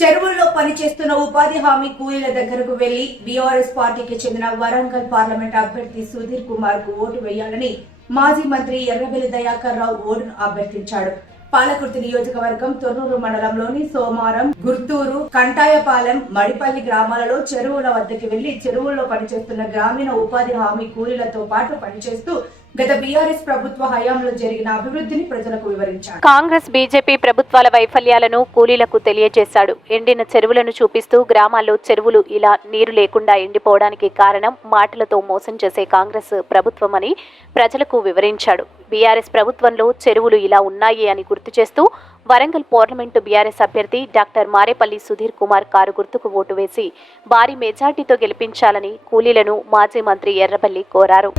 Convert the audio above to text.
చెరువుల్లో పనిచేస్తున్న ఉపాధి హామీ కూలీల దగ్గరకు వెళ్లి బీఆర్ఎస్ పార్టీకి చెందిన వరంగల్ పార్లమెంట్ అభ్యర్థి సుధీర్ కుమార్ కు ఓటు వేయాలని మాజీ మంత్రి ఎర్రబెల్లి దయాకర్ రావు ఓటును అభ్యర్థించాడు. పాలకుర్తి నియోజకవర్గం తొర్రూరు మండలంలోని సోమారం, గుర్తూరు, కంటాయపాలెం, మడిపల్లి గ్రామాలలో చెరువుల వద్దకు వెళ్లి చెరువుల్లో పనిచేస్తున్న గ్రామీణ ఉపాధి హామీ కూలీలతో పాటు పనిచేస్తూ గత బీఆర్ఎస్ ప్రభుత్వ హయాంలో జరిగిన అభివృద్ధిని ప్రజలకు వివరించారు. కాంగ్రెస్ బీజేపీ ప్రభుత్వాల వైఫల్యాలను కూలీలకు తెలియజేశాడు. ఎండిన చెరువులను చూపిస్తూ గ్రామాల్లో చెరువులు ఇలా నీరు లేకుండా ఎండిపోవడానికి కారణం మాటలతో మోసం చేసే కాంగ్రెస్ ప్రభుత్వమని ప్రజలకు వివరించాడు. బీఆర్ఎస్ ప్రభుత్వంలో చెరువులు ఇలా ఉన్నాయి అని గుర్తు చేస్తూ వరంగల్ పార్లమెంటు బీఆర్ఎస్ అభ్యర్థి డాక్టర్ మారేపల్లి సుధీర్ కుమార్ కారు గుర్తుకు ఓటు వేసి భారీ మెజార్టీతో గెలిపించాలని కూలీలను మాజీ మంత్రి ఎర్రబెల్లి కోరారు.